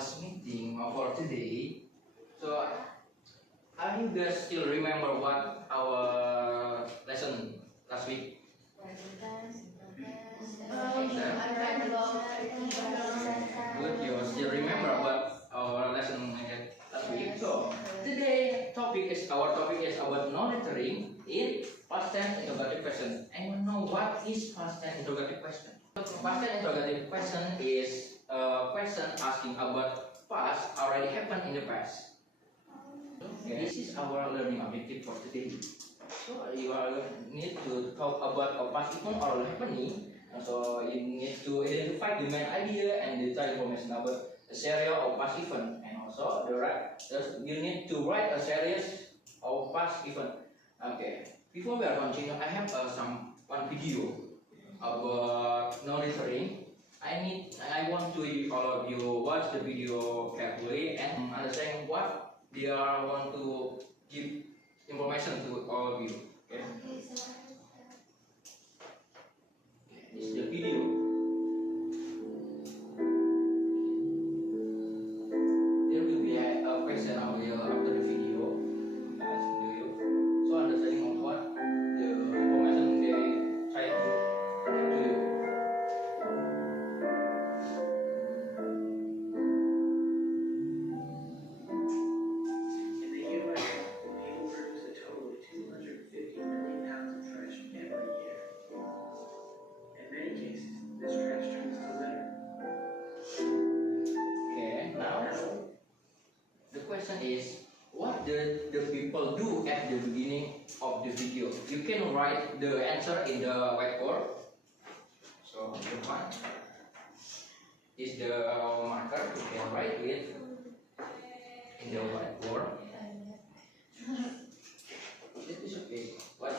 class meeting for today. So, are you guys still remember what our lesson last week? Good, you still remember what our lesson last week. So, today our topic is about non-lettering in past tense interrogative question. Anyone know what is past tense interrogative question? Past tense interrogative question is a question asking about past already happened in the past. Okay. This is our learning objective for today. So you need to talk about a past event already happening. So you need to identify the main idea and detail information about a series of past event, and also you need to write a series of past event. Okay. Before we are continue, I have one video about non-lettering. I want to all of you watch the video carefully and understand what they are want to give information to all of you. Okay. This is the video. There will be a question after the video. So understanding of what the information they try to give to you. In the U.S., people produce a total of 250 million pounds of trash every year. In many cases, this trash turns to litter. Okay, now the question is, what did the people do at the beginning of the video? You can write the answer in the whiteboard. So the one is the marker. You can write it in the whiteboard. It is okay. What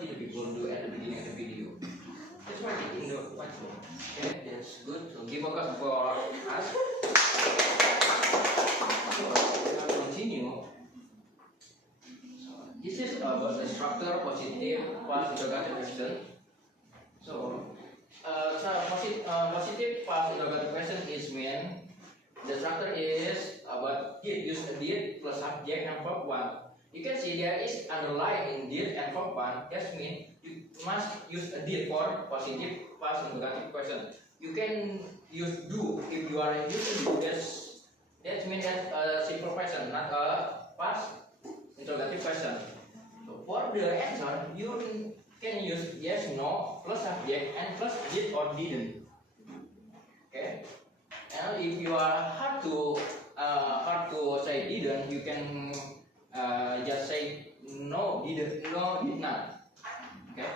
did the people do at the beginning of the video? Let's write it in the whiteboard. Okay, that's good. So give a clap for us. So we will continue. So this is about the structure positive past interrogative question. So positive past interrogative question is when the structure is about did, use a did plus subject and verb one. You can see there is underline in did and verb one. That means you must use a did for positive past interrogative question. You can use do if you are using do. That means that's a simple question, not a past interrogative question. So for the answer, you can use yes, no, plus subject and plus did or didn't. Okay. And if you are hard to say didn't, you can just say no, didn't, no, did not. Okay.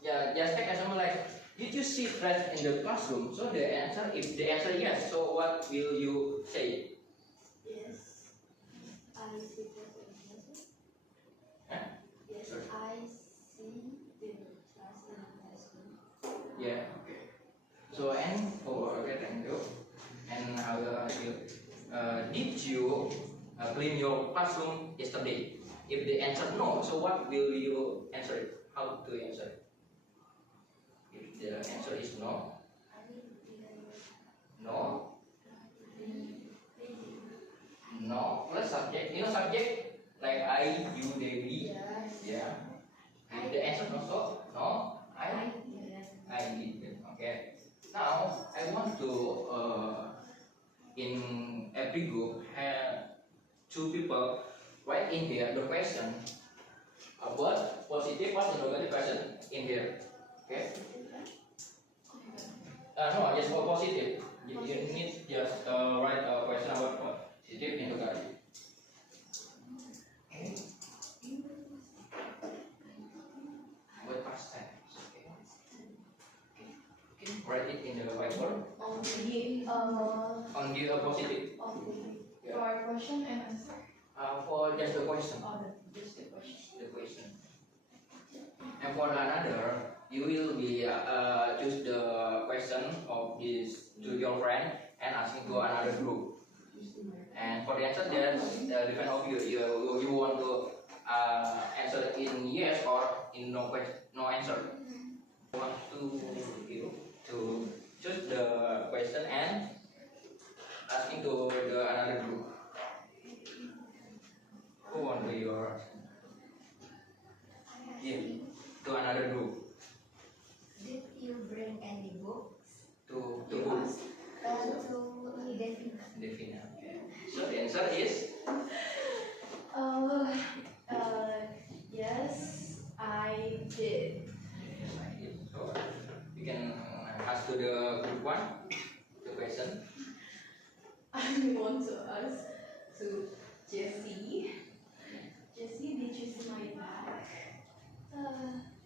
Yeah, just take example like, did you see trash in the classroom? So the answer, if the answer yes, so what will you say? Yes, I see the classroom. Huh? Yes, Sorry. I see the class in the classroom. Yeah. Okay. So and okay, thank you. And I will ask you, did you clean your classroom yesterday? If the answer no, so what will you answer it? How to answer it? If the answer is no, no plus subject. You know subject like I, you, they, we. Yes. Yeah. If the answer no, so no, I Yes. did. Okay. Now I want to in every group have two people write in here the question about positive past interrogative question in here. Okay. No, just for positive. You need just write a question about positive interrogative. Okay. About past tense. Okay. Okay. Write it in the whiteboard. On the positive. Yeah. For question and answer. For just the question. Just the question. The question. And for another, you will be choose the question of this to your friend and asking to another group. And for the answer, there's different of you. You want to answer in yes or in no question, no answer. I want to you to choose the question and answer is Uh, yes, I did. yes, I did. So you can ask to the group one the question. I want to ask to Jessie. Jessie, did you see my bag?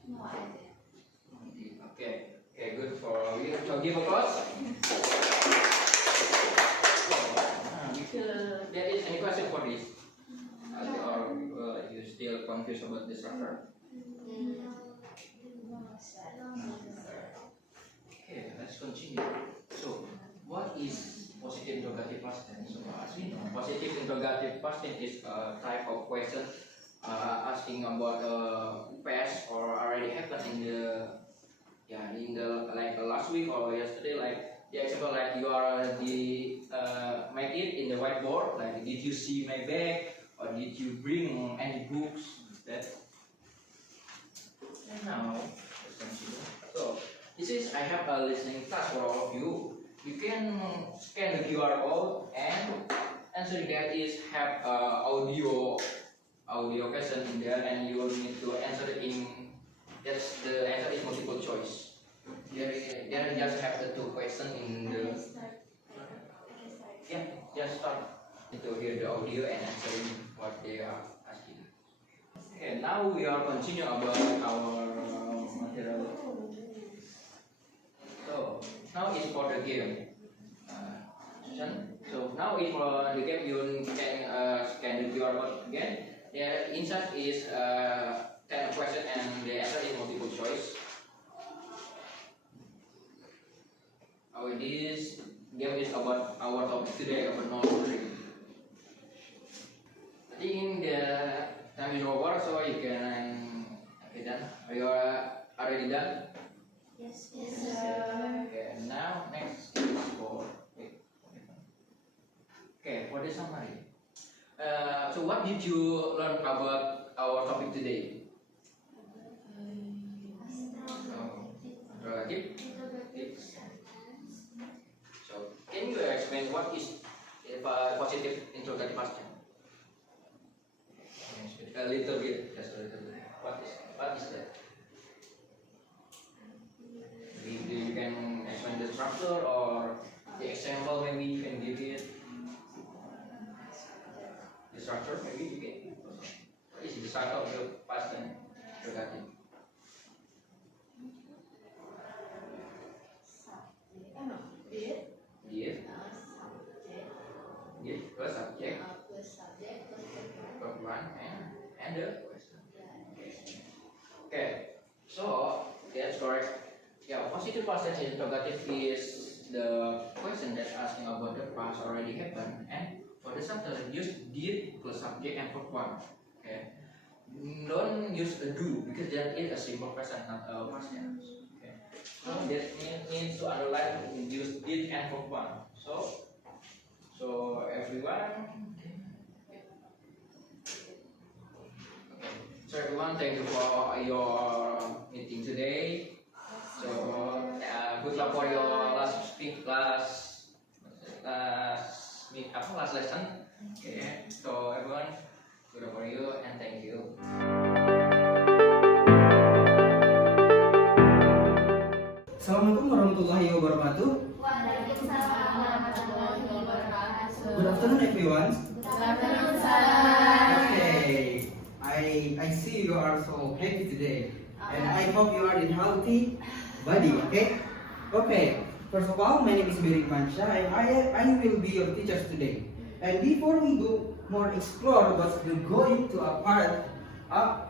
No, I did. Okay, okay, good for you. So give applause. There is any question for this? Or you still confused about the structure? Okay, let's continue. So, what is positive interrogative past tense? So, as we know, positive interrogative past tense is a type of question asking about past or already happened in the like last week or yesterday. Like the example, like you are already make it in the whiteboard. Like, did you see my bag or did you bring any books? That. And now, let's continue. So, this is I have a listening task for all of you. You can scan the QR code and answering that is have audio question in there, and you will need to answer it in. That's the answer is multiple choice. There just have the two questions in the. Yeah, just start to hear the audio and answering what they are asking. Okay, now we are continue about our material. So now is for the game. Susan. So now is for the game. You can scan the QR code again. The inside is 10 questions and the answer is multiple choice. This game is about our topic today about knowledge. I think the time is over, so you can okay done. Are you already done? Yes, sir. Okay, now next is for okay for the summary. So what did you learn about our topic today? Interrogative. So can you explain what is positive interrogative past tense? A little bit, just a little bit. What is that? Maybe you can explain the structure or the example. Maybe you can give it. The structure, maybe you can. What is the structure of the past tense interrogative? Did. Give, plus subject, verb one, and the question. Okay, so that's correct. Yeah, positive past tense interrogative is the question that's asking about the past already happened, and for the subject use did plus subject and verb one. Okay, don't use a do because that is a simple question, not a past tense. Okay, so that means to underline use did and verb one. So everyone. So everyone, thank you for your meeting today. So good luck for your last lesson. Okay. So everyone, good luck for you and thank you. Assalamualaikum warahmatullahi wabarakatuh. Waalaikumsalam warahmatullahi wabarakatuh. Good afternoon, everyone. Good afternoon, sir. Okay, I see you are so happy today, and I hope you are in healthy body. Okay. First of all, my name is Berik Mansha, and I will be your teacher today. And before we go more explore what's going to a part,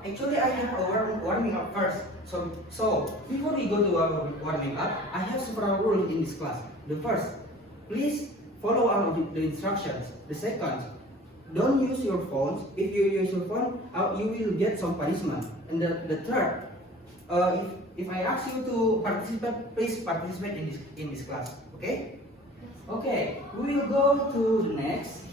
actually I have a warming up first. So before we go to our warming up, I have several rules in this class. The first, please follow our the instructions. The second, don't use your phones. If you use your phone, you will get some punishment. And the third, if I ask you to participate, please participate in this class. Okay? Okay. We will go to the next.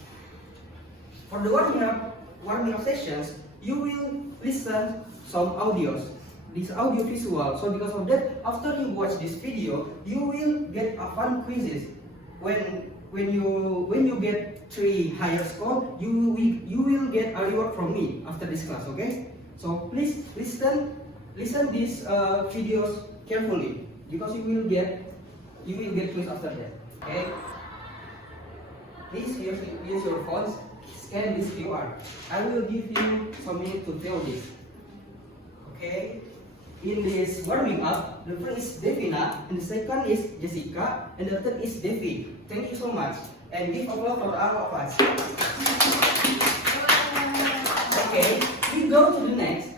For the warming up sessions, you will listen some audios. This audio visual. So because of that, after you watch this video, you will get a fun quizzes. When when you get 3 higher score, you will get a reward from me after this class. Okay? So please listen these videos carefully because you will get quiz after that. Okay? Please use your phones. Scan this QR. I will give you some minutes to fill this. Okay? In this warming up, the first is Devina, and the second is Jessica, and the third is Devi. Thank you so much, and give applause for all of us. Okay, we go to the next.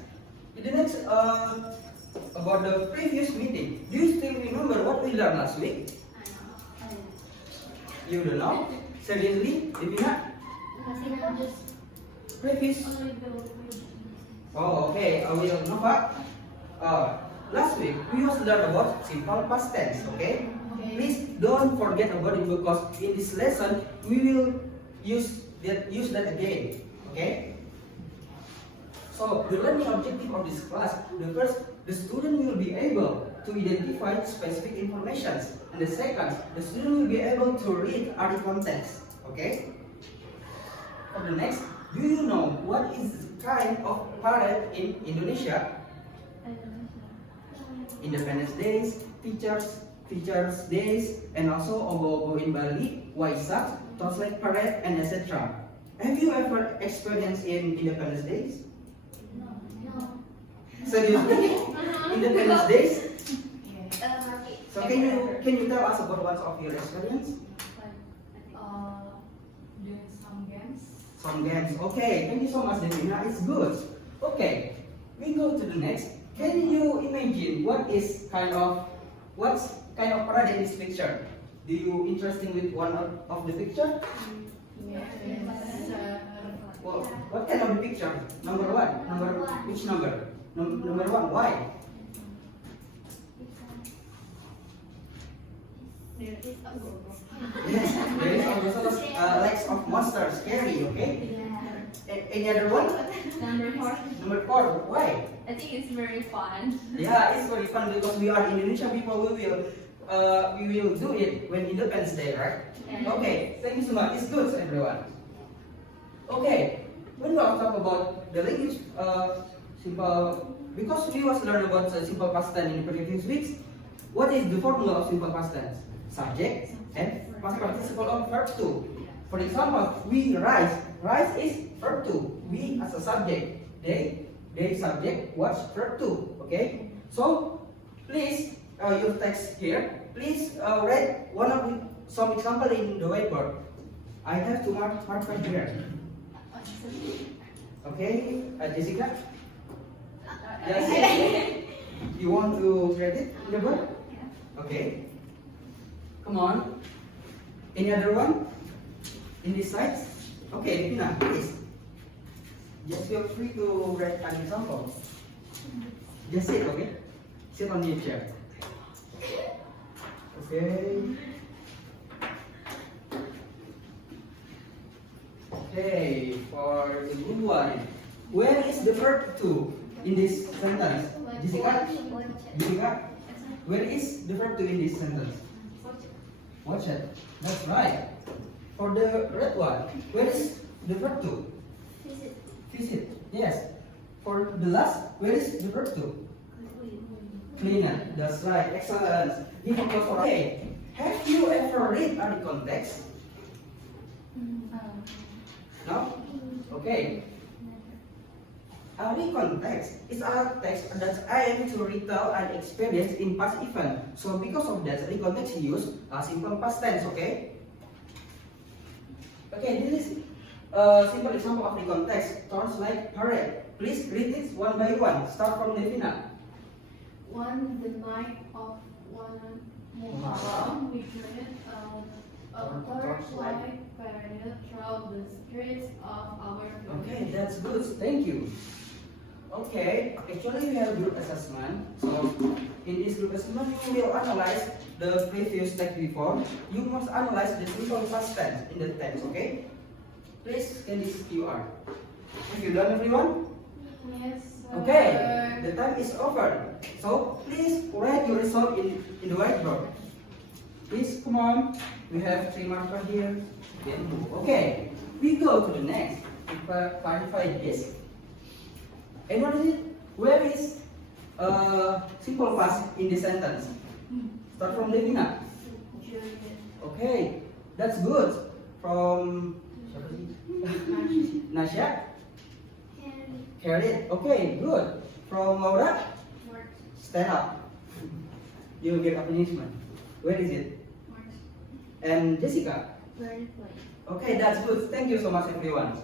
About the previous meeting. Do you still remember what we learned last week? You don't know? Seriously, Devina? Previous. Oh, okay. I will Nova. Last week we also learned about simple past tense. Okay. Please don't forget about it because in this lesson we will use that again. Okay. So the learning objective of this class, the student will be able to identify specific information, and the second, the student will be able to read article context. Okay. For the next, do you know what is kind of parade in Indonesia? Independence Days, Teachers Days, and also Ogo-Ogo in Bali, Waisak, Translate Parade, and etc. Have you ever experienced in Independence Days? Seriously? Independence Days? So can you tell us about one of your experience? Doing some games. Some games. Okay, thank you so much, Devina. It's good. Okay, we go to the next. Can you imagine what kind of parade in this picture? Do you interested with one of the picture? Yes. Well, what kind of picture? Number one. Which number? Number one. Why? There is a ghost. Yes, there is also legs of monster, scary. Okay. Any other one? Number 4. Number 4. Why? I think it's very fun. Yeah, it's very fun because we are Indonesian people. We will do it when Independence Day, right? Yeah. Okay, thank you so much. It's good, everyone. Okay, when we talk about the language, simple, because we was learn about simple past tense in the previous weeks. What is the formula of simple past tense? Subject and past participle of verb to. For example, we rise. Rise is verb to. We as a subject. They subject. What's verb to? Okay. So please, your text here. Please read some example in the whiteboard. I have to mark here. Okay, Jessica. Yes. You want to read it in the book? Okay. Come on. Any other one? In this side? Okay, Devina, please. Just feel free to write an example. Just sit, okay? Sit on your chair. Okay. Okay, for the good one. Where is the verb to in this sentence? Jessica? Where is the verb to in this sentence? Watch it. That's right. For the red one, where is the verb to? Visit. Yes. For the last, where is the verb to? Cleaner. That's right. Excellent. Give a applause for. Okay. Have you ever read the context? No? Okay. Ari context is a text that I am to retell an experience in past event. So because of that, the context use a simple past tense. Okay. Okay. This is a simple example of the context. Translate parade. Please read it one by one. Start from Devina. One, the night of one Muharram, we created a torchlight parade throughout the streets of our Okay, village. that's good. Thank you. Okay, actually we have group assessment. So in this group assessment, you will analyze the previous text before. You must analyze the simple past tense in the tense. Okay? Please scan this QR. Have you done, everyone? Yes. Okay, the time is over. So please write your result in the whiteboard. Please come on. We have 3 markers here. Then move. Okay. We go to the next. To clarify this. And what is it? Where is simple past in this sentence? Start from Devina. Juliet. Okay, that's good. From Nasya, carried. Okay, good. From Laura, March. stand up. You will get a punishment. Where is it? March. And Jessica. Very plain. Okay, that's good. Thank you so much, everyone.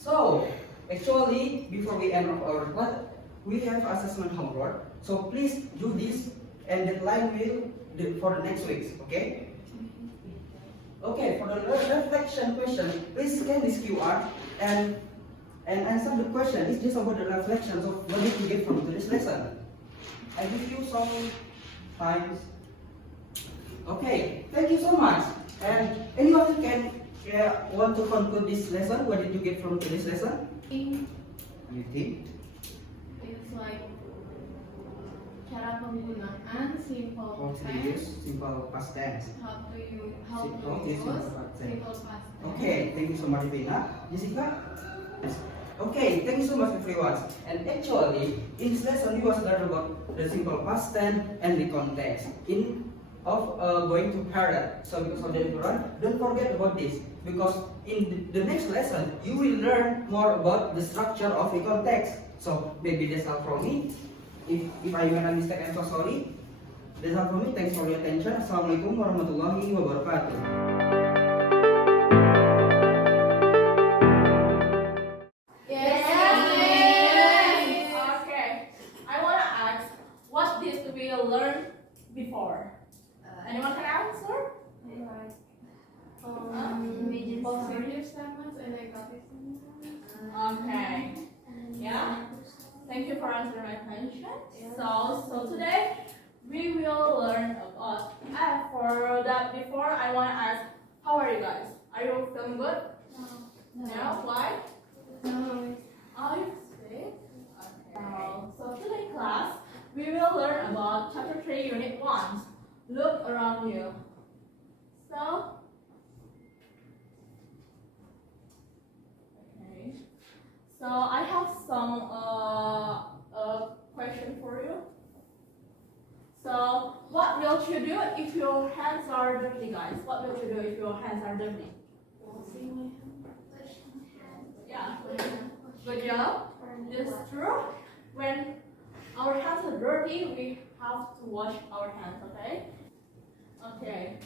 So, actually, before we end of our class, we have assessment homework. So please do this, and deadline will for the next weeks. Okay? Okay. For the reflection question, please scan this QR and answer the question. It's just about the reflections of what did you get from today's lesson. I give you some times. Okay. Thank you so much. And anyone can want to conclude this lesson? What did you get from today's lesson? You think? It's like cara penggunaan simple How to tense. use simple past tense. How to use Simple simple past tense. past tense. Okay, thank you so much, Vina. Jessica? Okay, thank you so much, everyone. And actually, in this lesson, we was learn about the simple past tense and the context of going to parrot. So because of that, everyone, don't forget about this. Because in the next lesson, you will learn more about the structure of the context. So maybe that's all from me. If I made a mistake, I'm so sorry. That's all from me. Thanks for your attention. Assalamualaikum warahmatullahi wabarakatuh. Okay. I want to ask, what did we learn before? Anyone can answer? Like Positive. positive statements and negative statements. Okay. Yeah. Thank you for answering my question. So today we will learn about. For that, before I want to ask, how are you guys? Are you feeling good? Yeah. Why? No. Are you sick? Okay. So today class we will learn about chapter 3 unit 1. Look around you. So okay. So I have some question for you. So what will you do if your hands are dirty, guys? What will you do if your hands are dirty? Yeah. Good job. It's true. When our hands are dirty, we have to wash our hands, okay? Okay.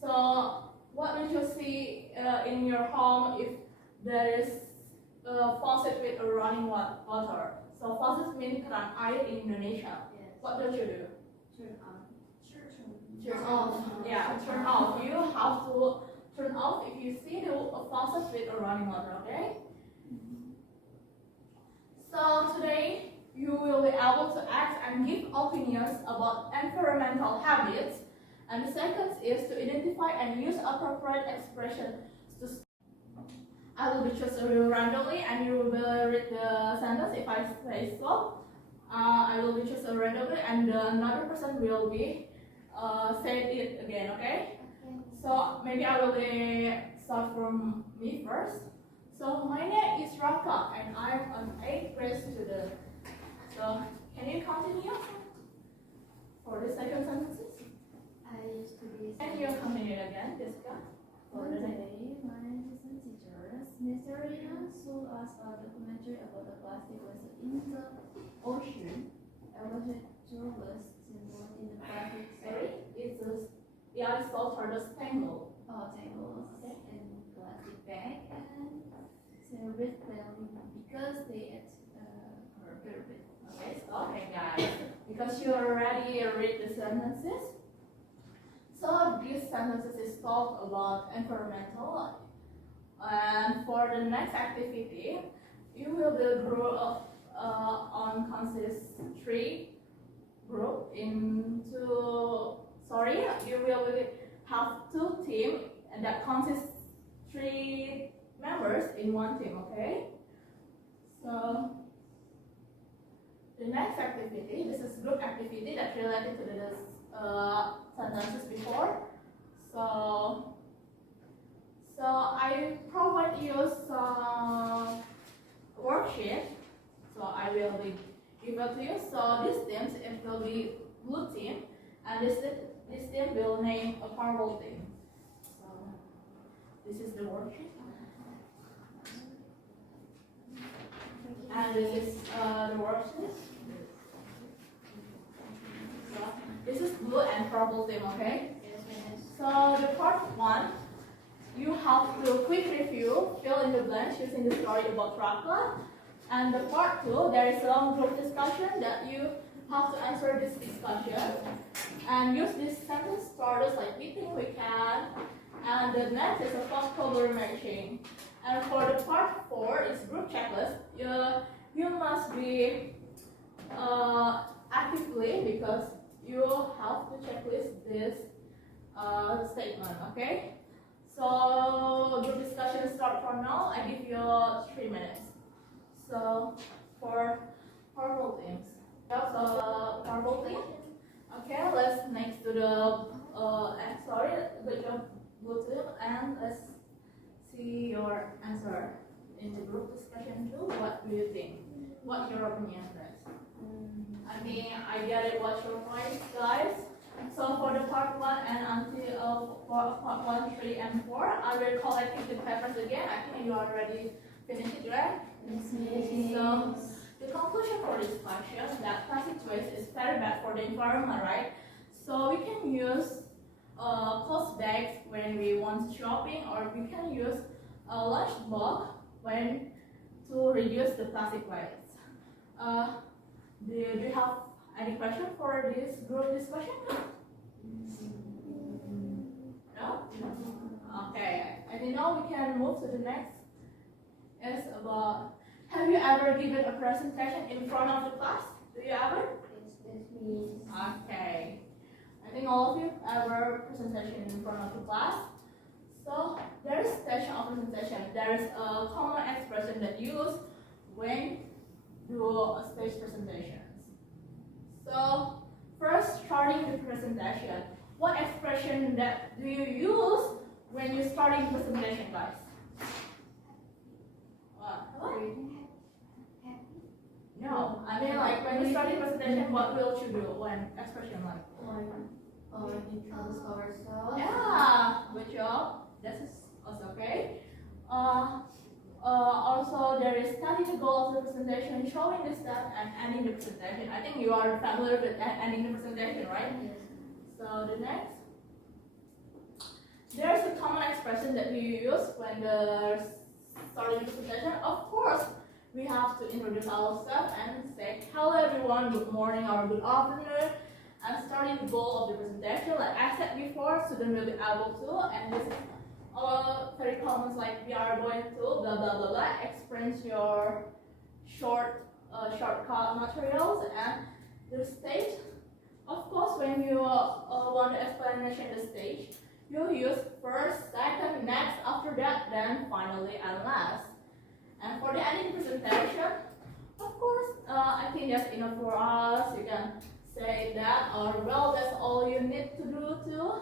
So, what did you see in your home if there is a faucet with a running water? So, faucet means keran air in Indonesia. What do you do? Turn off. Yeah, turn off. You have to turn off if you see the faucet with a running water, okay? So today you will be able to act and give opinions about environmental habits. And the second is to identify and use appropriate expressions. I will be choosing randomly, and you will read the sentence if I say so. I will be choosing randomly, and another person will be say it again. Okay? So maybe I will start from me first. So my name is Raka, and I'm an 8th grade student. So can you continue for the second sentences? I used to be And you continue again, Jessica. For One the next. day, my assistant teacher, Mr. Rina, showed us a documentary about the plastic waste in the ocean. I wanted to was involved in the plastic Sorry, it's a saw turtles tangle. tangles Okay. and plastic bag and celebrate them because they ate her garbage. Okay, stop. Okay, guys. Because you already read the sentences. So these sentences is talk about environmental. And for the next activity, you will be group of on consist 3 group into. Sorry, you will have 2 teams and that consists 3 members in 1 team. Okay. So the next activity, this is group activity that related to the sentences before. So I provide you some worksheet. So I will be give it to you. So these teams, it will be blue team, and this team will name a purple team. So this is the worksheet. And this is the worksheet. So this is blue and purple team, okay? So the part 1, you have to quick review, fill in the blanks using the story about Dracula. And the part 2, there is a long group discussion that you have to answer this discussion. And use this sentence starters like we think we can. And the next is a vocabulary matching. And for the part 4 is group checklist. You must be actively because you have to checklist this statement, okay? So group discussion start from now. I give you 3 minutes. So for purple teams, so purple team. Okay, let's next to the sorry, good job, blue team, and let's see your answer in the group discussion too. What do you think? What's your opinion, guys? I mean, I get it. What's your point, guys? So for the part 1 and until for part 1, 3, and 4, I will collect the papers again. I think you already finished it, right? So the conclusion for this question that plastic waste is very bad for the environment, right? So we can use cloth bags when we want shopping, or we can use a lunch box when to reduce the plastic waste. Do you have any question for this group discussion? No? Okay. And now we can move to the next. It's about, have you ever given a presentation in front of the class? Do you ever? Okay. I think all of you ever presentation in front of the class. So there is stage of presentation. There is a common expression that you use when do a stage presentation. So first, starting the presentation. What expression that do you use when you're starting presentation, guys? What? No, I mean like when you're starting presentation, what will you do when expression like? Introduce ourselves. Yeah, good job. That is also okay. Also, there is starting the goal of the presentation, showing the step, and ending the presentation. I think you are familiar with ending the presentation, right? Yes. So the next, there's a common expression that we use when the starting the presentation. Of course, we have to introduce ourselves and say, hello everyone, good morning or good afternoon. And starting the goal of the presentation, like I said before, students will be able to, and this is very common, like we are going to blah blah blah blah, explain your shortcut materials and the stage. Of course, when you want to explanation the stage, you use first, second, next, after that, then finally and last. And for the ending presentation, of course, I think that's enough for us. You can say that, or well, that's all you need to do too.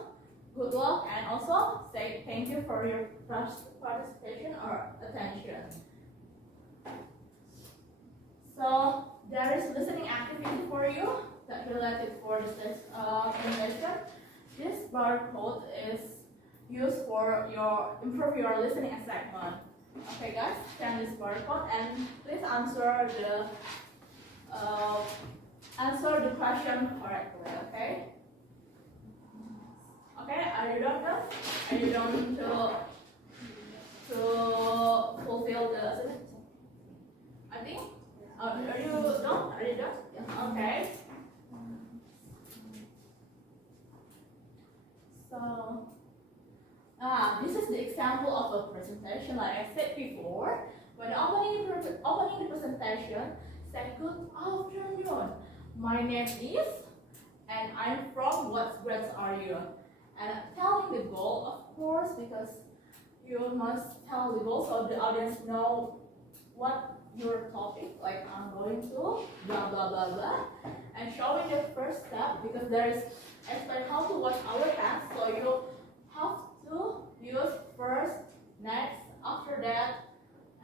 Good luck, and also say thank you for your participation or attention. So there is listening activity for you that related for this presentation. This barcode is used for your improve your listening segment. Okay, guys, scan this barcode and please answer the question correctly. Okay. Okay, are you done now? Are you done to fulfill the assignment? I think. Are you done? Are you done? Yeah. Okay. So, this is the example of a presentation. Like I said before, when opening the presentation, say good afternoon. My name is, and I'm from. What grades are you? And telling the goal, of course, because you must tell the goal so the audience know what your topic, like I'm going to blah blah blah blah, and showing the first step because there is explain how to wash our hands. So you have to use first, next, after that,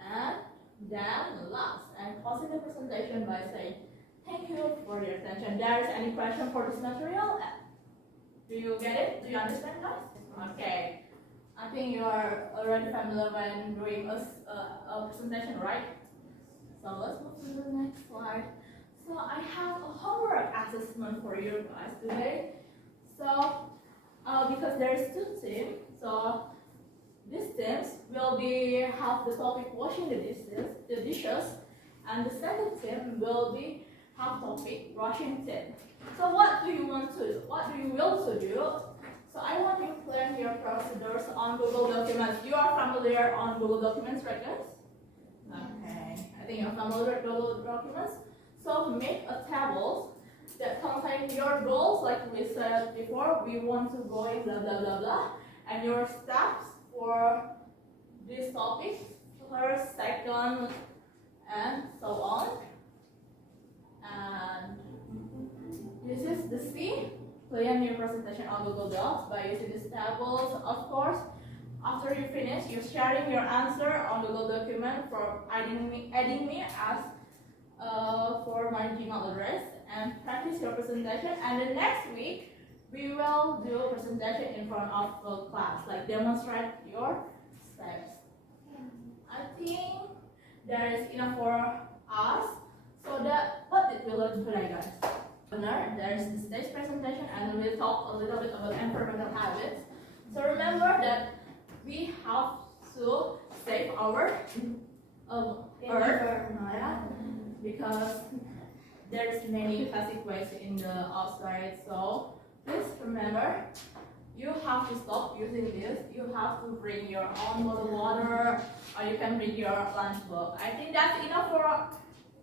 and then last. And closing the presentation by saying thank you for your attention. There is any question for this material? Do you get it? Do you understand, guys? Okay. I think you are already familiar when doing a presentation, right? So let's move to the next slide. So I have a homework assessment for you guys today. So because there is two teams, so these teams will be have the topic washing the dishes, and the second team will be have topic brushing teeth. So what do you want to do? What do you will to do? So I want you to plan your procedures on Google Documents. You are familiar on Google Documents, right guys? Okay, I think you're familiar with Google Documents. So make a table that contains your goals, like we said before. We want to go in blah blah blah blah, and your steps for this topic, first, second, and so on. And this is the C. Plan your presentation on Google Docs by using these tables. Of course, after you finish, you're sharing your answer on Google document for adding me as for my Gmail address, and practice your presentation. And the next week, we will do a presentation in front of the class, like demonstrate your steps. I think there is enough for us. So that what did we learn today, guys? There is the stage presentation, and we'll talk a little bit about environmental habits. So remember that we have to save our earth, yeah, because there's many plastic waste in the outside. So please remember, you have to stop using this. You have to bring your own bottled water, or you can bring your lunch box. I think that's enough for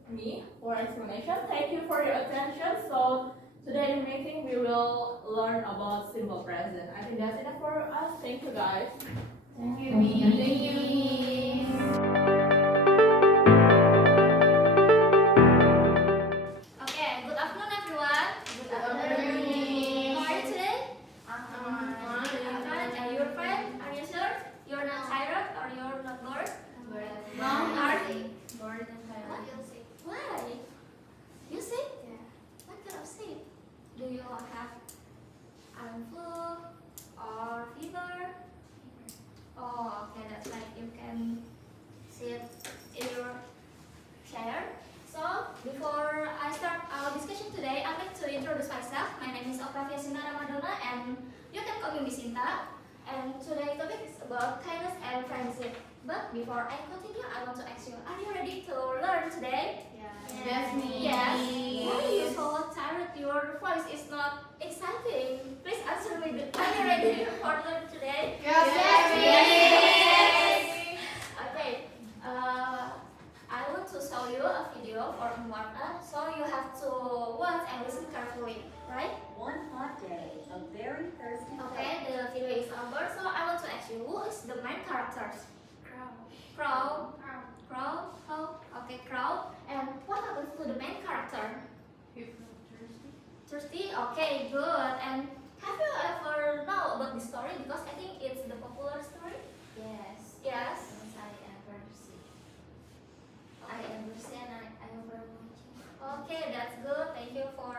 me for explanation. Thank you for your attention. So today in meeting we will learn about simple present. I think that's enough for us. Thank you guys. Thank you, Miss. Thank you, Miss. Okay, good afternoon everyone. Good afternoon. How are you today? Fine. Fine. And your friend? Are you sure? You're not tired or you're not bored? No, Are bored and tired. Why? You sick? Yeah. What kind of sick? Do you have flu or fever? Oh, okay, that's right. You can sit in your chair. So, before I start our discussion today, I'd like to introduce myself. My name is Octavia Sinara Madonna, and you can call me Sinta. And today's topic is about kindness and friendship. But before I continue, I want to ask you, are you ready to learn today? Yes, Miss. Yes. Why are you so tired? Your voice is not exciting. Please answer me. Are you ready for learn today? Yes, Yes. Okay. I want to show you a video for warm-up, so you have to watch and listen carefully, right? One hot day, a very thirsty Okay, the video is over. So I want to ask you, who is the main characters? Crow. Crow. Oh, okay, Crow. And what happens to the main character? Thirsty. Okay, good. And have you ever know about this story? Because I think it's the popular story. Yes, Yes. yes, I ever see. I understand. I ever watching. Okay, that's good. Thank you for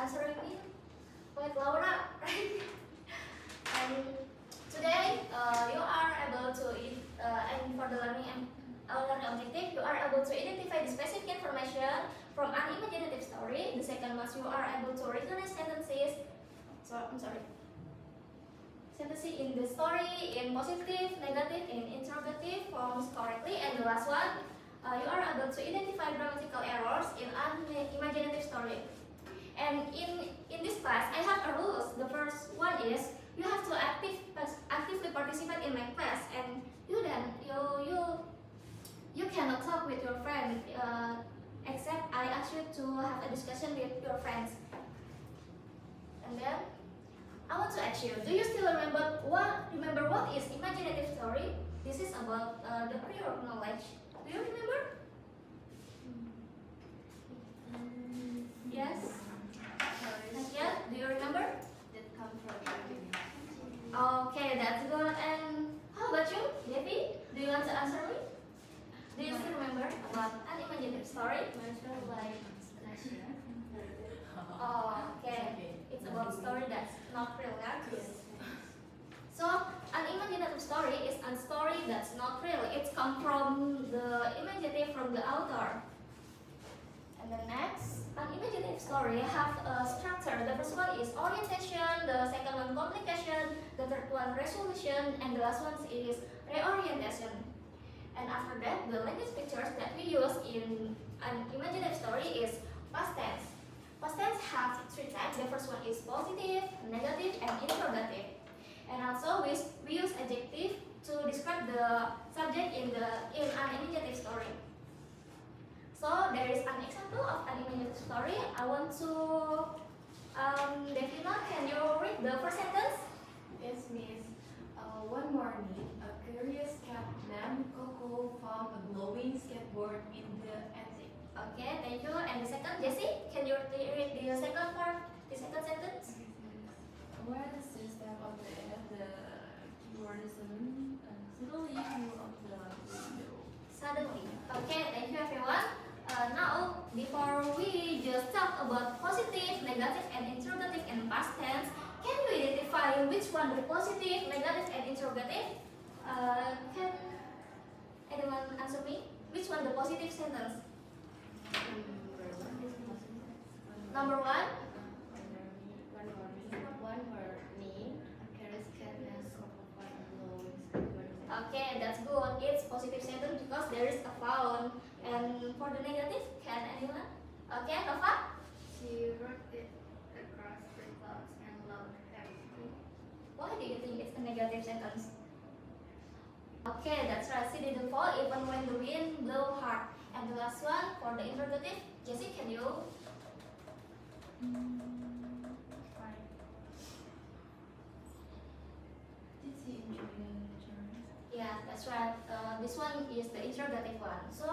answering me. Wait, Laura, right? And today, you are able to, and for the learning objective, you are able to identify the specific information from an imaginative story. The second one, you are able to recognize sentences. Sentences in the story in positive, negative, and interrogative forms correctly. And the last one, you are able to identify grammatical errors in an imaginative story. And in this class, I have a rules. The first one is you have to actively participate in my class, and you cannot talk with your friend except I ask you to have a discussion with your friends. And then I want to ask you, do you still remember what is imaginative story? This is about the prior knowledge. Do you remember? Yes. Yeah. Do you remember? come from writing. Okay, that's good. And how about you, Devi? Do you want to answer me? Do you still remember about an imaginative story? Like Nasha. Oh, okay. It's about story that's not real, yeah? So, an imaginative story is a story that's not real. It's come from the imaginative from the author. And the next, an imaginative story have a structure. The first one is orientation, the second one complication, the third one resolution, and the last one is reorientation. And after that, the language pictures that we use in an imaginative story is past tense. Past tense have three types. The first one is positive, negative, and interrogative. And also we use adjective to describe the subject in an imaginative story. So there is an example of an imaginative story. I want to Devina, can you read the first sentence? Yes, Miss. One morning, a curious cat named Coco found a glowing skateboard in the attic. Okay, thank you. And the second, Jessie, can you read the second part, the second sentence? Where the system of the keyword is suddenly view of the window. Suddenly. Okay, thank you everyone. Now, before we just talk about positive, negative, and interrogative and past tense, can you identify which one the positive, negative, and interrogative? Can anyone answer me? Which one the positive sentence? Number one. One word name, a curious cat named Coco found a glowing skateboard. Okay, that's good. It's positive sentence because there is a found. And for the negative, can anyone? Okay, Nova? She wrote it across the clouds and loved everything. Why do you think it's a negative sentence? Okay, that's right. She didn't fall even when the wind blew hard. And the last one for the interrogative, Jessie, can you? Did she enjoy the journey? Yeah, that's right. This one is the interrogative one. So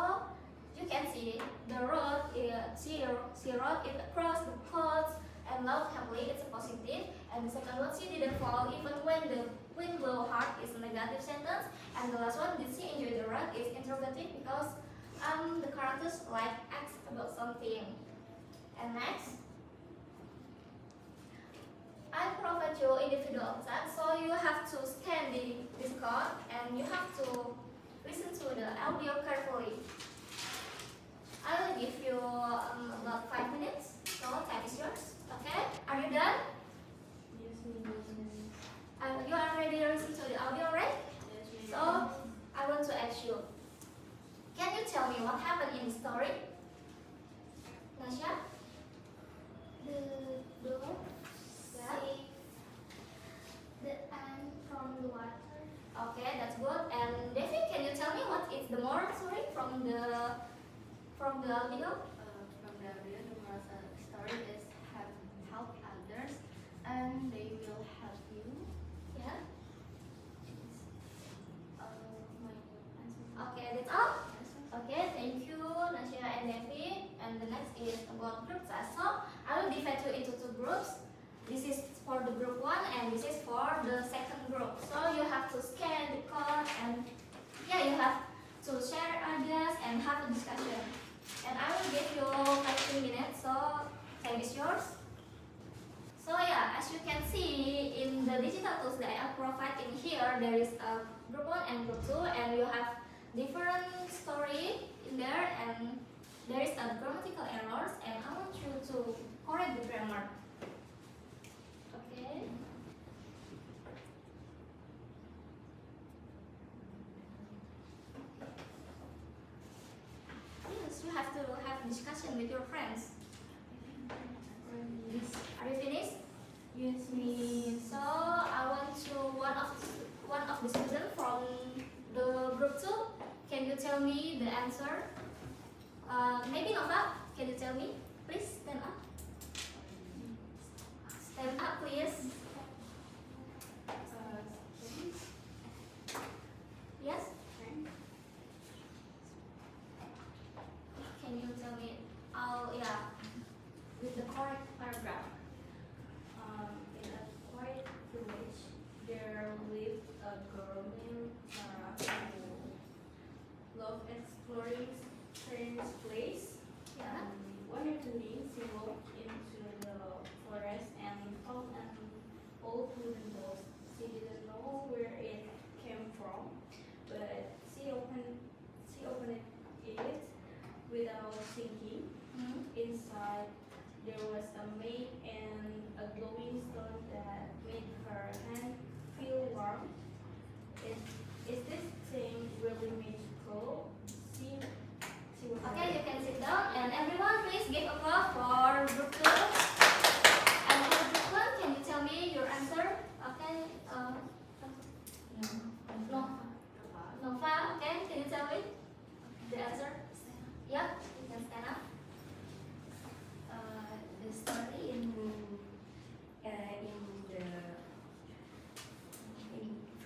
you can see the road. She rode it across the clouds and loved happily. It's a positive. And the second one, she didn't fall even when the wind blew hard is a negative sentence. And the last one, did she enjoy the ride is interrogative because the characters like ask about something. And next, I provide you individual chat, so you have to scan the Discord and you have to listen to the audio carefully. I will give you about 5 minutes, so time is yours. Okay, are you done? Yes, Miss. You are ready to listen to the audio, right? Yes, Miss. So I want to ask you, can you tell me what happened in the story? Nasha? The dog Yeah. saved the ant from the water. Okay, that's good. And Devi, can you tell me what is the moral story from the video? From the video, the moral story is help others and they will help you. Yeah. My answer. Okay, that's all. Yes, Okay, thank you, Nasha and Devi. And the next is about group size. So I will divide you into 2 groups. This is for the group 1 and this is for the second group. So you have to scan the code and yeah, you have to share ideas and have a discussion. And I will give you 15 minutes, so time is yours. So yeah, as you can see in the digital tools that I provide in here, there is a group 1 and group 2 and you have different story in there and there is a grammatical errors and I want you to correct the grammar. Okay. Yes, you have to have discussion with your friends. Are you finished? Yes, Miss. So I want to one of the students from the group 2. Can you tell me the answer? Maybe Nova, can you tell me? Please stand up. Stand up, please. Yes? Can you tell me? Yeah, with the correct paragraph. In a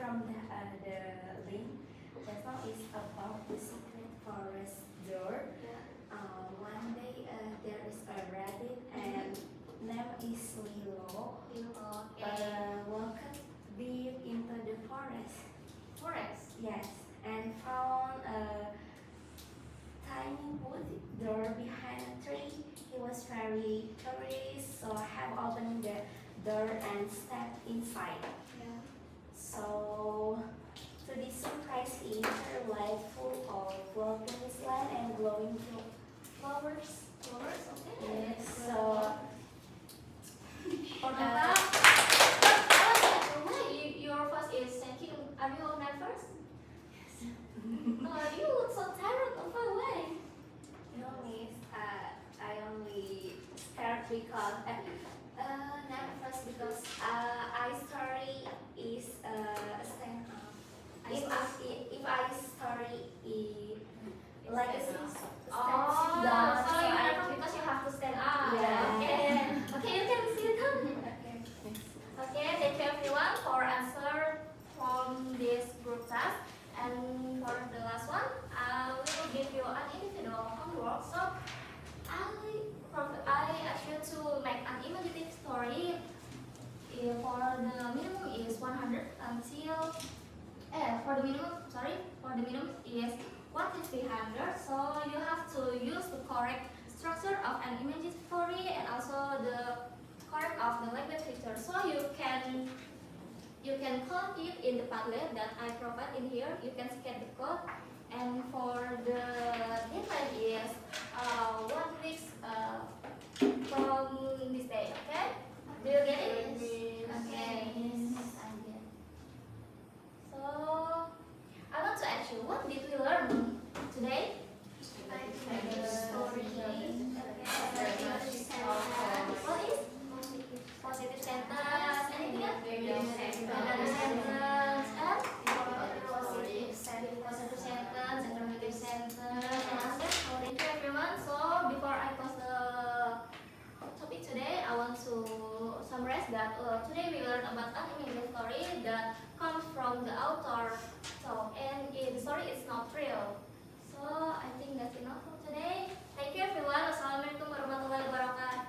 from the link. That song is about the secret forest door. One day there is a rabbit and name is Lilo. Walked deep into the forest. Forest. Yes, and found a tiny wood door behind a tree. He was very curious, so have opened the door and stepped inside. Yeah. So, to this surprise, he entered a light full of broken land and glowing flowers. Flowers. Okay. Yes, so Your first is thanking. Are you on that first? You look so tired of my way. you know, Miss, I only scared because not first because I story is stand up. If I story is like a Oh, down, so so you I never because you have to stand up. Yeah. Okay. Okay, you can sit down. okay. Okay, thank you everyone for answer from this group task. And for the last one, we will give you an individual homework. So I ask you to make an imaginative story. For the minimum is 100 until for the minimum is 1 to 300. So you have to use the correct structure of an imaginative story and also the correct of the language feature. So you can code it in the Padlet that I provide in here. You can scan the code. And for the deadline is 1 week from this day. Okay? Do you get it? Okay. So I want to ask you, what did we learn today? Story. What is positive sentence? Anything else? Negative sentence and positive sentence, affirmative sentence, and answer. So thank you everyone. So before I close the topic today, I want to summarize that today we learned about an imaginative story that comes from the author. So the story is not real. So I think that's enough for today. Thank you everyone. Wassalamualaikum warahmatullahi wabarakatuh.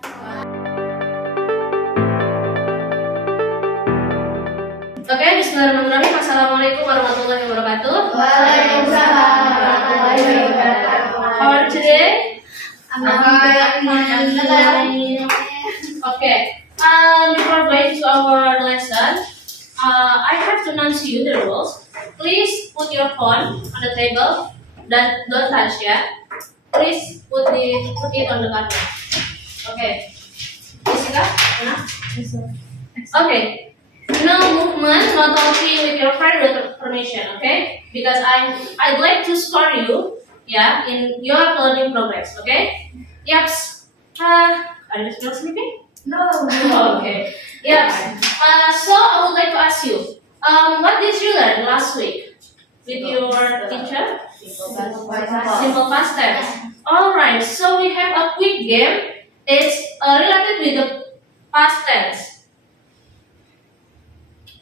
Oke, bismillahirrahmanirrahim. Assalamualaikum warahmatullahi wabarakatuh. Waalaikumsalam warahmatullahi wabarakatuh. How are you today? Okay. Before going to our lesson, I have to announce you the rules. Please put your phone on the table. Don't touch ya. Please put it on the carpet. Okay. Jessica, enough? Okay. No movement, no talking with your friend without permission, okay? Because I'd like to score you, yeah, in your learning progress, okay? Yes. Are you still sleeping? No. Oh, okay. Yes. So I would like to ask you, what did you learn last week with your teacher? Simple past tense. All right. So we have a quick game. It's related with the past tense.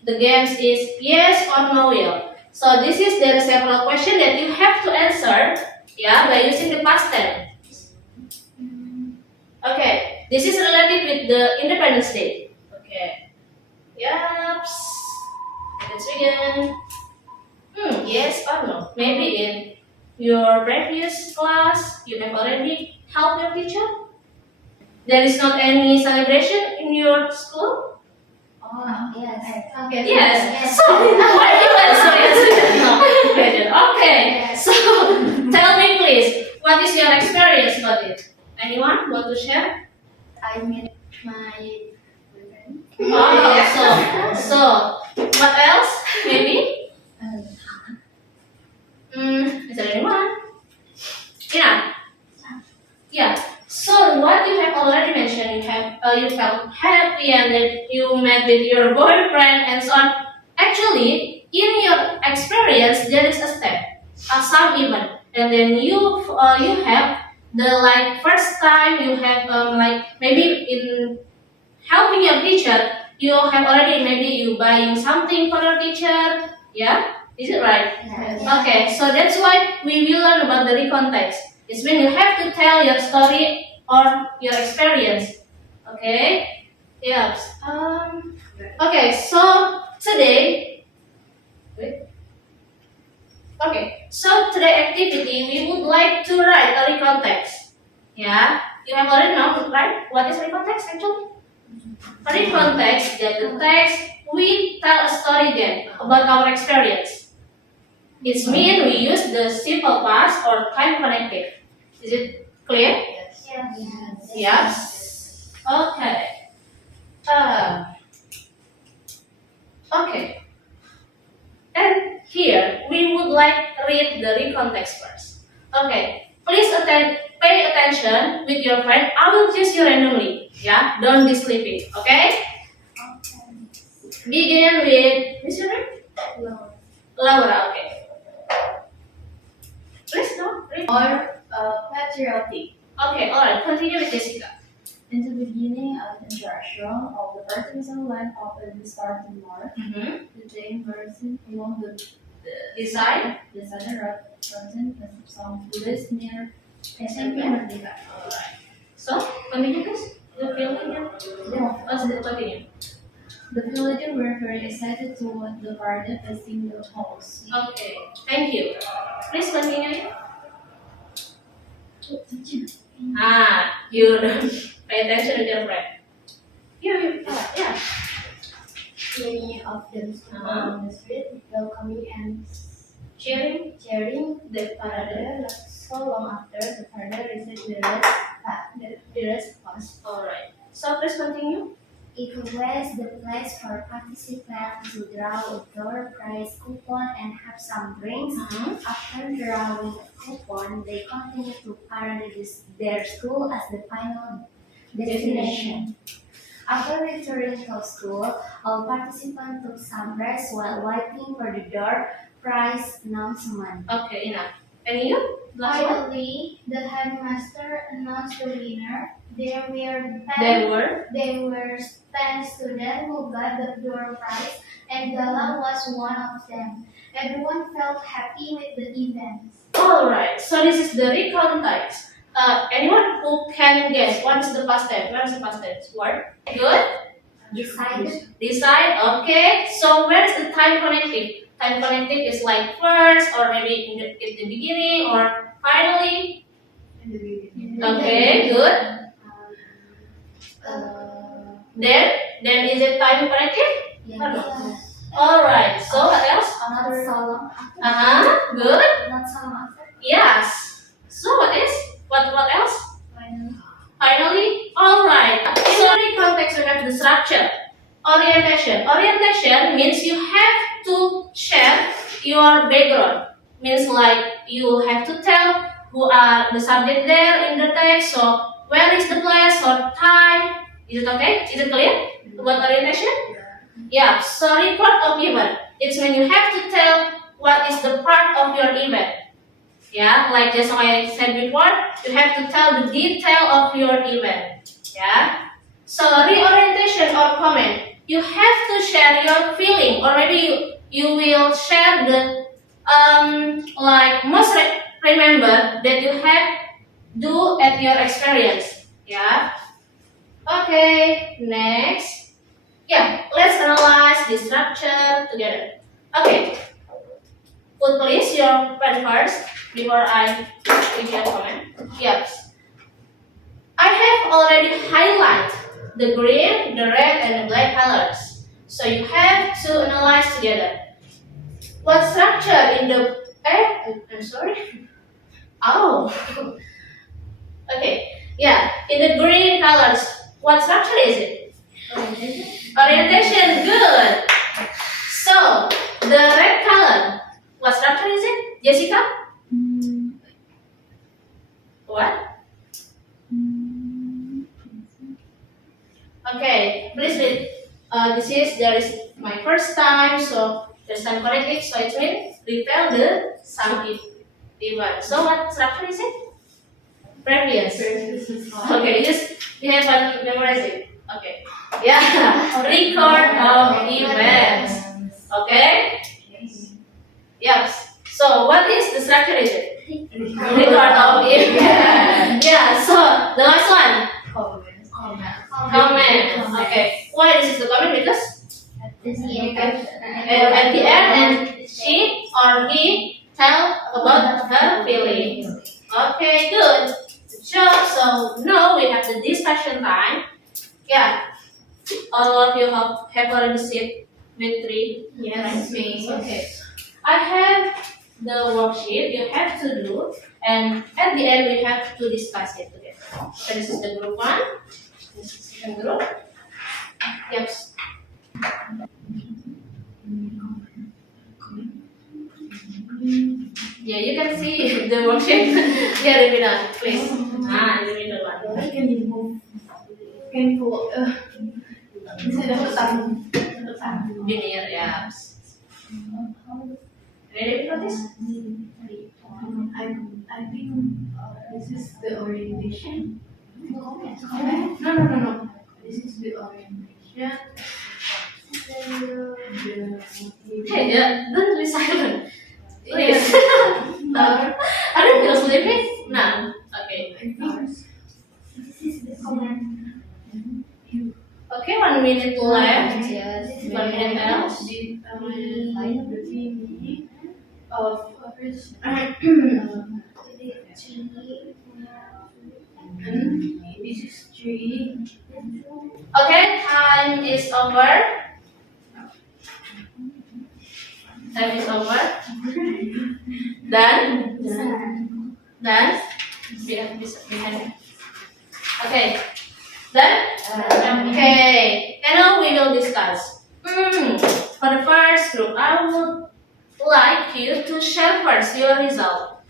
The game is yes or no will. So there are several questions that you have to answer, yeah, by using the past tense. Okay, this is related with the Independence Day. Okay. Yaps. Let's begin. Yes or no? Maybe in your previous class you have already helped your teacher. There is not any celebration in your school. Oh, yes. Okay. Yes. So why do you answer yes or no question? Okay. So tell me please, what is your experience about it? Anyone want to share? I met my boyfriend. Oh, so what else? Maybe? Is there anyone? Yeah. Yeah. So what you have already mentioned, you felt happy and that you met with your boyfriend and so on. Actually, in your experience, there is a step, some event, and then you have the first time you have maybe in helping your teacher, you have already maybe you buying something for your teacher, Yeah, is it right? Yes. Okay, so that's why we will learn about the recontext. It's when you have to tell your story or your experience. Okay? Yes. Okay, so today, today activity we would like to write a recontext. Yeah, you have already know, right? What is recontext actually? Recontext that the text we tell a story then about our experience. It means we use the simple past or time connective. Is it clear? Yes. Okay. Okay. And here we would like read the recontext first. Okay. Please pay attention with your friend. I will choose you randomly. Yeah. Don't be sleepy. Okay. Begin with what's your name? Laura. Okay. Please no. Read. Or patriotic. Okay. All right. Continue with Jessica. In the beginning of the introduction of the partisan line of the starting mark, Mm-hmm. the same person along the Design. designer represent some village near SMP Okay. Merdeka. So, continue please. The feeling. Continue. The villagers were very excited to watch the parade facing the house. Okay. Thank you. Please continue. You don't pay attention with your friend. Yeah. Many of them stood on the street, welcoming and Cheering. cheering the parade. Not so long after, the parade received the response. Alright. So please continue. It was the place for participants to draw a door prize coupon and have some drinks. After drawing a coupon, they continued to parade their school as the final destination. After returning to school, all participants took some rest while waiting for the door prize announcement. Okay, enough. And you? Last one. Finally, the headmaster announced the winner. There There were 10 students who got the door prize, and Gala was one of them. Everyone felt happy with the event. Alright. So this is the recontext. Anyone who can guess what is the past tense? Where is the past tense word? Good. Decided. Decide. Okay. So where is the time connective? Time connective is like first, or maybe in the beginning, or finally. Okay. Good. Then is it time connective? Yes. Alright. So what else? Not so long after. Good. Not so long after. Yes. So what else? Finally, alright. In every context we have the structure. Orientation. Orientation means you have to share your background. Means like you have to tell who are the subject there in the text. So where is the place or time? Is it okay? Is it clear about orientation? Yeah. So report of event. It's when you have to tell what is the part of your event. Yeah, like just like I said before, you have to tell the detail of your event. Yeah. So reorientation or comment, you have to share your feeling. Already you will share the like most remember that you have do at your experience. Yeah. Okay. Next. Yeah. Let's analyze the structure together. Okay. Put please your pen first before I give you a comment. Yes. I have already highlighted the green, the red, and the black colors. So you have to analyze together. What structure in the I'm sorry. Oh. Okay. Yeah. In the green colors, what structure is it? Orientation. Good. So the red color, what structure is it? Jessica? What? Okay, please read. There is my first time, so there's time connected, so it means retell the some event. So what structure is it? Previous. Okay, just we have to memorize it. Okay. Yeah. Record of events. Okay. At the end, and she or he tell about her feeling. Okay, good. Good job. So now we have the discussion time. Yeah. All of you have already sit with 3. Yes, Right? Okay. I have the worksheet you have to do, and at the end we have to discuss it together. So this is the group 1. This is the group. Yes. Yeah, you can see the worksheet here in the middle, please. In the middle one. Can you move? Can you bisa dapat tamu? Linear, yeah. Ready for this? I think this is the orientation. No. This is the orientation. Hey, don't be silent. Please. Are you still sleeping? No. Okay. I think this is the comment. Okay, 1 minute left. 1 minute left. The meaning of first this is 3. Okay, time is over. Time is over. Done? Done? Yeah, behind. Okay. Done? Okay. And now we will discuss. For the first group, I would like you to share first your result.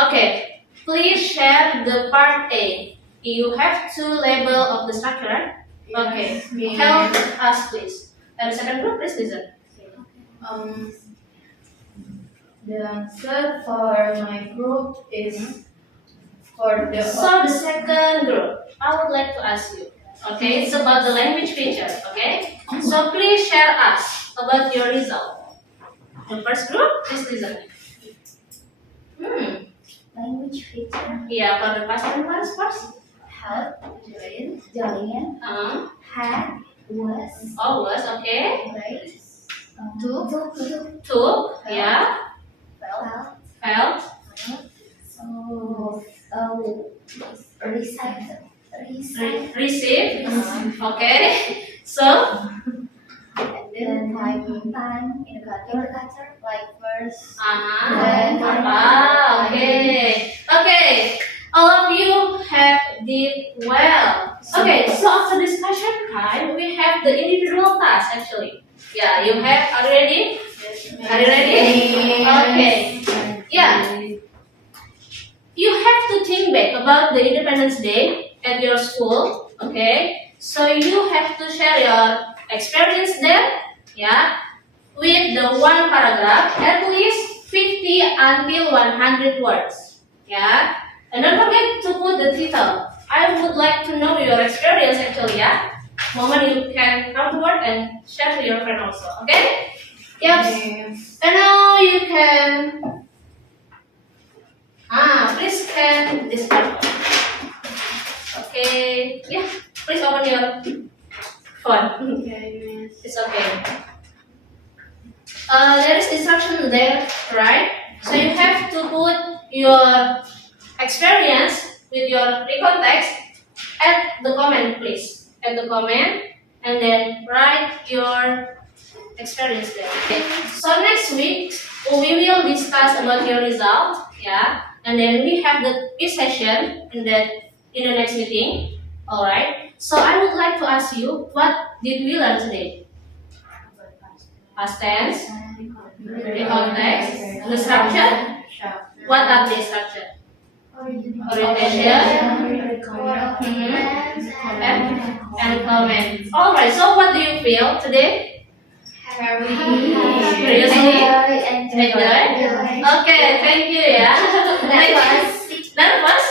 Okay. Please share the part A. You have 2 label of the structure. Okay. Help us, please. And the second group, please listen. The answer for my group is for the So the second group, I would like to ask you. Okay, it's about the language feature. Okay, so please share us about your result. The first group, please listen. Language feature. Yeah, for the past tense first. Help. Join. Had. Was. Oh, was okay. Played. Took. Took. Yeah. Felt. Felt. So. Recited. Received. Okay. So. And then time indicator like first. Okay. Okay. All of you have did well. Okay. So after discussion time, we have the individual task actually. Yeah. You have. Are you ready? Are you ready? Okay. Yeah. You have to think back about the Independence Day at your school. Okay. So you have to share your experience there. Yeah. With the 1 paragraph, at least 50 until 100 words. Yeah. And don't forget to put the title. I would like to know your experience actually, yeah. Moment you can come to work and share to your friend also, okay? Yes. And now you can please scan this part. Okay. Yeah. Please open your phone. Okay, It's okay. There is instruction there, right? So you have to put your experience with your recontext at the comment, please. At the comment, and then write your experience there. Okay. So next week we will discuss about your result, yeah. And then we have the quiz session in the next meeting. All right. So I would like to ask you, what did we learn today? Past tense, recontext, the structure. What are the structure? Orientation, and comment. All right. So what do you feel today? Seriously? Enjoy? Okay. Thank you. Yeah. Nervous?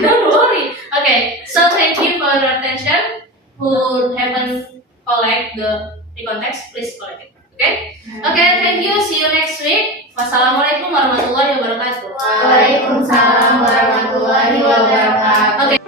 Don't worry. Okay. So thank you for your attention. Who haven't collect the context, please collect it. Okay? Okay, thank you. See you next week. Wassalamualaikum warahmatullahi wabarakatuh. Waalaikumsalam warahmatullahi wabarakatuh. Okay.